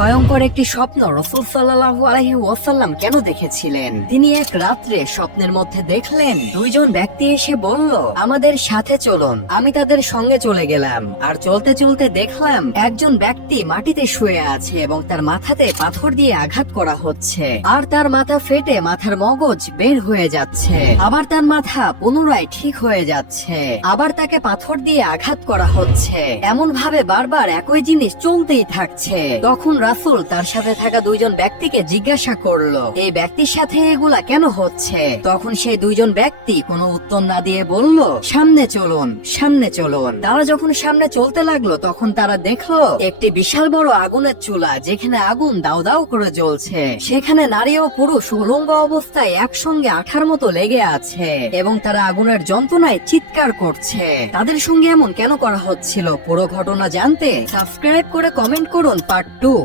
ভয়ঙ্কর একটি স্বপ্ন রাসূল সাল্লাল্লাহু আলাইহি ওয়াসাল্লাম কেন দেখেছিলেন? তিনি এক রাত্রে স্বপ্নের মধ্যে দেখলেন দুইজন ব্যক্তি এসে বলল, আমাদের সাথে চলুন। আমি তাদের সঙ্গে চলে গেলাম, আর চলতে চলতে দেখলাম একজন ব্যক্তি মাটিতে শুয়ে আছে এবং তার মাথাতে পাথর দিয়ে আঘাত করা হচ্ছে, আর তার মাথা ফেটে মাথার মগজ বের হয়ে যাচ্ছে, আবার তার মাথা পুনরায় ঠিক হয়ে যাচ্ছে, আবার তাকে পাথর দিয়ে আঘাত করা হচ্ছে। এমন ভাবে বারবার একই জিনিস চলতেই থাকছে। তখন রাসূল তার সাথে থাকা দুইজন ব্যক্তিকে জিজ্ঞাসা করলো, এই ব্যক্তির সাথে এগুলা কেন হচ্ছে? তখন সেই দুইজন ব্যক্তি কোনো উত্তর না দিয়ে বলল, সামনে চলুন, সামনে চলুন। তারা যখন সামনে চলতে লাগলো তখন তারা দেখলো একটি বিশাল বড় আগুনের চুলা, যেখানে আগুন দাউ দাউ করে জ্বলছে। সেখানে নারী ও পুরুষ উলঙ্গ অবস্থায় একসঙ্গে আঠার মতো লেগে আছে এবং তারা আগুনের যন্ত্রণায় চিৎকার করছে। তাদের সঙ্গে এমন কেন করা হচ্ছিল? পুরো ঘটনা জানতে সাবস্ক্রাইব করে কমেন্ট করুন পার্ট 2।